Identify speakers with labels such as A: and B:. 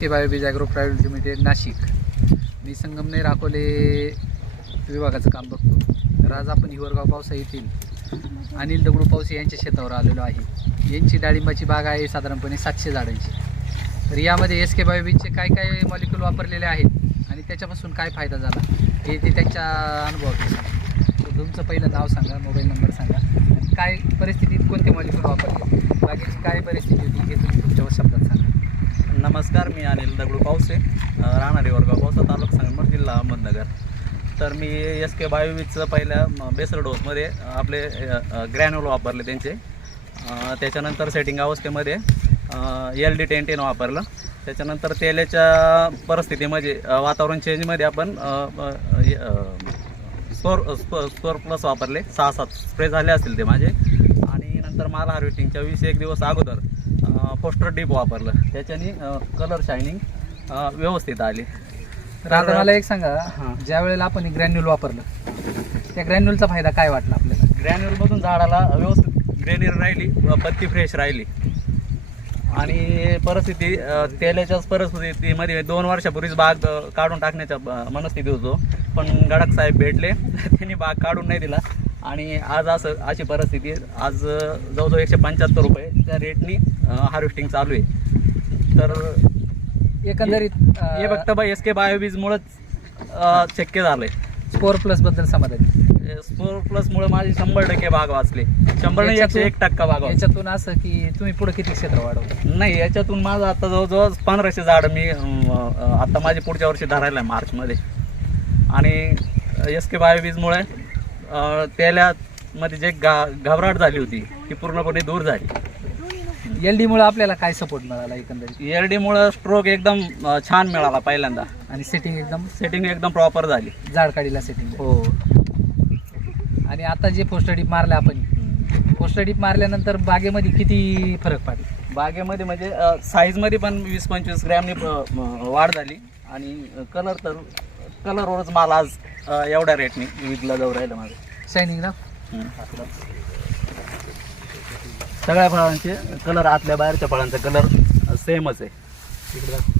A: के Biobeej agro private limited Nashik. मी संगमनेर अकोले विभागाचं काम बघतो. तर आज आपण हिवरगाव पावसा येथील अनिल दगडू पावसे यांच्या शेतावर आलेलो आहे. यांची डाळिंबाची बाग आहे साधारणपणे सातशे झाडांची. तर यामध्ये एस के बायोबीजचे काय काय मॉलिक्यूल वापरलेले आहेत आणि त्याच्यापासून काय फायदा झाला हे ते त्यांच्या अनुभवात तर तुमचं पहिलं नाव सांगा मोबाईल नंबर सांगा. काय परिस्थितीत कोणते मॉलिक्यूल वापरले? बागेची काय परिस्थिती होती हे तुम्ही तुमच्यावर शब्दात सांगा.
B: नमस्कार मी अनिल दगडू पावसे राहणारी वर्गाव पावसा तालुका संगमनेर जिल्हा अहमदनगर. तर मी एस के बायोवीजचं पहिल्या बेसर बेसल डोसमध्ये आपले ग्रॅन्युल वापरले त्यांचे. त्याच्यानंतर सेटिंग अवस्थेमध्ये एल डी टेन टेन वापरलं. त्याच्यानंतर तेलाच्या परिस्थितीमध्ये म्हणजे, वातावरण चेंजमध्ये आपण स्टोर स्टोर प्लस वापरले. सहा सात स्प्रे झाले असतील ते माझे. आणि नंतर माल हार्वेस्टिंगच्या वीस एक दिवस अगोदर पोस्टर डीप वापरलं. त्याच्याने कलर शायनिंग व्यवस्थित आली.
A: तर आता मला एक सांगा.
B: हां.
A: ज्या वेळेला आपण ग्रॅन्युल वापरलं त्या ग्रॅन्युलचा फायदा काय वाटला आपल्याला?
B: ग्रॅन्युलमधून झाडाला व्यवस्थित ग्रेनियर राहिली पत्ती फ्रेश राहिली. आणि परिस्थिती तेलाच्याच परिस्थितीमध्ये दोन वर्षापूर्वीच बाग काढून टाकण्याच्या मनस्थिती होतो. पण गडाख साहेब भेटले. त्यांनी बाग काढून नाही दिला. आणि आज असं अशी परिस्थिती आहे. आज जवळजवळ एकशे पंच्याहत्तर रुपये त्या रेटनी हार्वेस्टिंग चालू आहे. तर
A: एकंदरीत
B: हे फक्त एस के बायोबीजमुळंच शक्य झालं आहे
A: स्कोर प्लसबद्दल समाधानी
B: स्पोर प्लसमुळे माझी शंभर टक्के बाग वाचली. शंभर नाही एकशे एक टक्का वाचली.
A: याच्यातून असं की तुम्ही पुढे किती क्षेत्र वाढवलं
B: नाही याच्यातून माझं आता जवळजवळ पंधराशे झाडं मी आता माझी पुढच्या वर्षी धरायला आहे मार्चमध्ये. आणि एस के बायोबीजमुळे अं, त्याल्यामध्ये जे गा घबराट झाली होती ती पूर्णपणे दूर झाली.
A: एल डी मुळे आपल्याला काय सपोर्ट मिळाला एकंदरीत?
B: एल डीमुळं स्ट्रोक एकदम छान मिळाला पहिल्यांदा.
A: आणि सेटिंग एकदम?
B: सेटिंग एकदम प्रॉपर झाली.
A: जाड काढीला सेटिंग
B: हो.
A: आणि आता जे पोस्टर डीप मारले आपण पोस्टर डीप मारल्यानंतर बागेमध्ये किती फरक पडला?
B: बागेमध्ये म्हणजे साईजमध्ये पण वीस पंचवीस ग्रॅमनी वाढ झाली. आणि कलर तर कलरवरच माल आज अ, एवढ्या रेटने विकला जाऊ राहिलं माझं
A: शायनिंग ना?
B: सगळ्या फळांचे कलर आतल्या बाहेरच्या फळांचा कलर सेमच आहे.
A: इकडे दाखव.